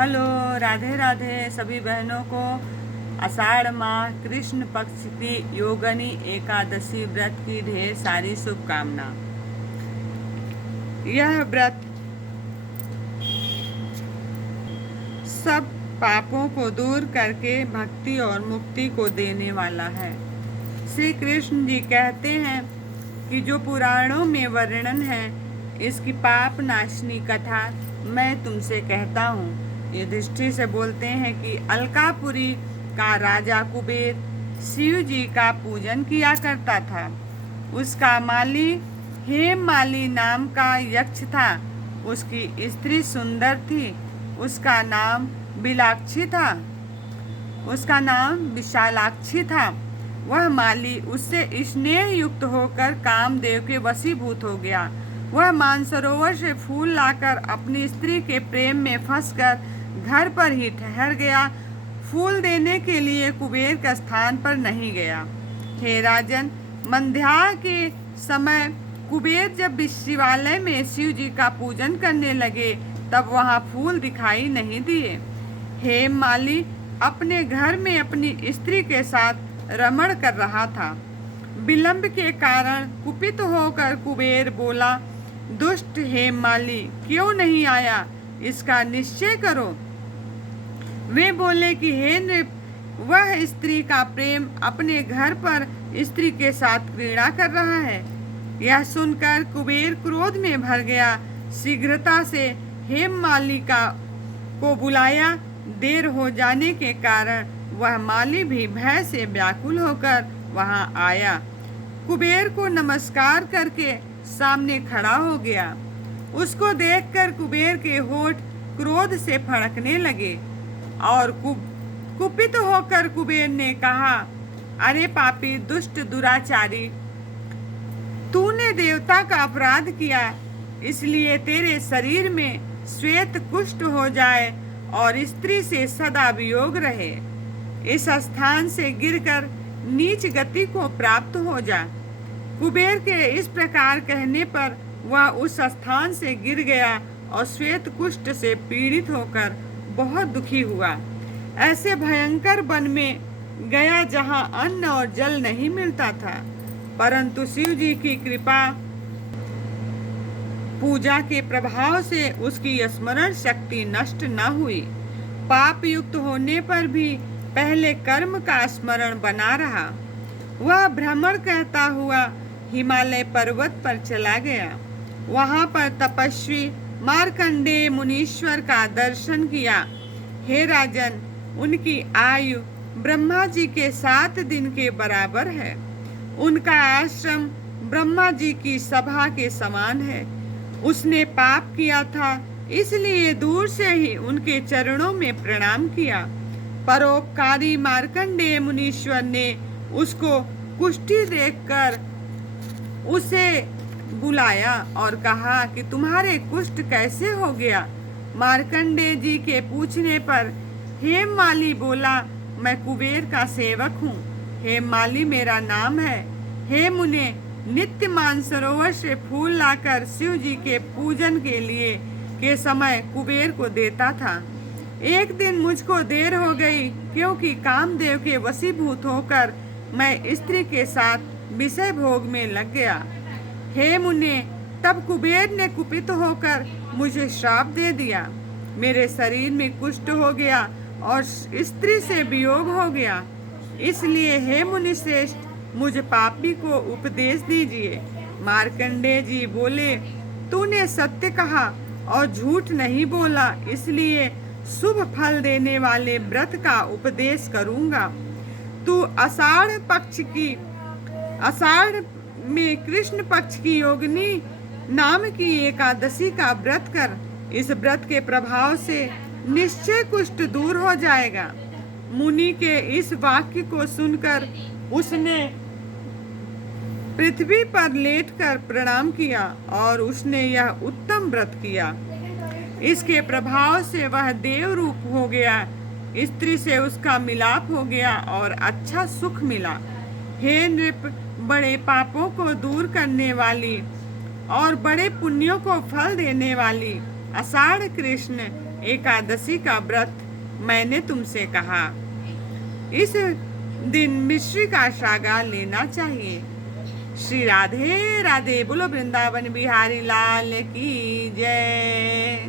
Hello, Radhe Radhe सभी बहनों को। आषाढ़ माह कृष्ण पक्ष की योगिनी एकादशी व्रत की ढेर सारी शुभकामना। यह व्रत सब पापों को दूर करके भक्ति और मुक्ति को देने वाला है। श्री कृष्ण जी कहते हैं कि जो पुराणों में वर्णन है, इसकी पाप नाशनी कथा मैं तुमसे कहता हूँ। युधिष्ठिर से बोलते हैं कि अलकापुरी का राजा कुबेर शिव जी का पूजन किया करता था। उसका माली हेममाली नाम का यक्ष था। उसकी स्त्री सुंदर थी। उसका नाम विशालाक्षी था। वह माली उससे स्नेह युक्त होकर कामदेव के वशीभूत हो गया। वह मानसरोवर से फूल लाकर अपनी स्त्री के प्रेम में फंसकर घर पर ही ठहर गया। फूल देने के लिए कुबेर के स्थान पर नहीं गया। हे राजन, संध्या के समय कुबेर जब शिवालय में शिव जी का पूजन करने लगे, तब वहां फूल दिखाई नहीं दिए। हेममाली अपने घर में अपनी स्त्री के साथ रमण कर रहा था। विलंब के कारण कुपित होकर कुबेर बोला, दुष्ट हेममाली क्यों नहीं आया, इसका निश्चय करो। वे बोले कि हे नृप, वह स्त्री का प्रेम अपने घर पर स्त्री के साथ क्रीड़ा कर रहा है। यह सुनकर कुबेर क्रोध में भर गया। शीघ्रता से हेममाली को बुलाया। देर हो जाने के कारण वह माली भी भय से व्याकुल होकर वहां आया। कुबेर को नमस्कार करके सामने खड़ा हो गया। उसको देखकर कुबेर के होठ क्रोध से फड़कने लगे और कुपित होकर कुबेर ने कहा, अरे पापी दुष्ट दुराचारी, तूने देवता का अपराध किया, इसलिए तेरे शरीर में श्वेत कुष्ठ हो जाए और स्त्री से सदा वियोग रहे। इस स्थान से गिरकर नीच गति को प्राप्त हो जा। कुबेर के इस प्रकार कहने पर वह उस स्थान से गिर गया और श्वेत कुष्ठ से पीड़ित होकर बहुत दुखी हुआ। ऐसे भयंकर वन में गया जहाँ अन्न और जल नहीं मिलता था, परंतु शिव जी की कृपा पूजा के प्रभाव से उसकी स्मरण शक्ति नष्ट न हुई। पाप युक्त होने पर भी पहले कर्म का स्मरण बना रहा। वह भ्रमण कहता हुआ हिमालय पर्वत पर चला गया। वहां पर तपस्वी मार्कंडेय मुनीश्वर का दर्शन किया। हे राजन, उनकी आयु ब्रह्मा जी के 7 दिन के बराबर है। उनका आश्रम ब्रह्मा जी की सभा के समान है। उसने पाप किया था, इसलिए दूर से ही उनके चरणों में प्रणाम किया। परोपकारी मार्कंडेय मुनीश्वर ने उसको कुष्ठी देखकर उसे बुलाया और कहा कि तुम्हारे कुष्ठ कैसे हो गया। मार्कंडेय जी के पूछने पर हेममाली बोला, मैं कुबेर का सेवक हूँ। हेममाली मेरा नाम है। हे मुने, नित्य मानसरोवर से फूल लाकर शिव जी के पूजन के समय कुबेर को देता था। एक दिन मुझको देर हो गई, क्योंकि कामदेव के वशीभूत होकर मैं स्त्री के साथ विषय भोग में लग गया। हे मुने, तब कुबेर ने कुपित होकर मुझे श्राप दे दिया। मेरे शरीर में कुष्ठ हो गया और स्त्री से वियोग हो गया। इसलिए हे मुनि श्रेष्ठ, मुझ पापी को उपदेश दीजिए। मार्कंडेय जी बोले, तूने सत्य कहा और झूठ नहीं बोला, इसलिए शुभ फल देने वाले व्रत का उपदेश करूंगा। तू आषाढ़ में कृष्ण पक्ष की योगिनी नाम की एकादशी का व्रत कर। इस व्रत के प्रभाव से निश्चय कुष्ठ दूर हो जाएगा। मुनि के इस वाक्य को सुनकर उसने पृथ्वी पर लेटकर प्रणाम किया और उसने यह उत्तम व्रत किया। इसके प्रभाव से वह देव रूप हो गया। स्त्री से उसका मिलाप हो गया और अच्छा सुख मिला। हे नृप, बड़े पापों को दूर करने वाली और बड़े पुण्यों को फल देने वाली आषाढ़ कृष्ण एकादशी का व्रत मैंने तुमसे कहा। इस दिन मिश्री का सागा लेना चाहिए। श्री राधे राधे। बोलो वृंदावन बिहारी लाल की जय।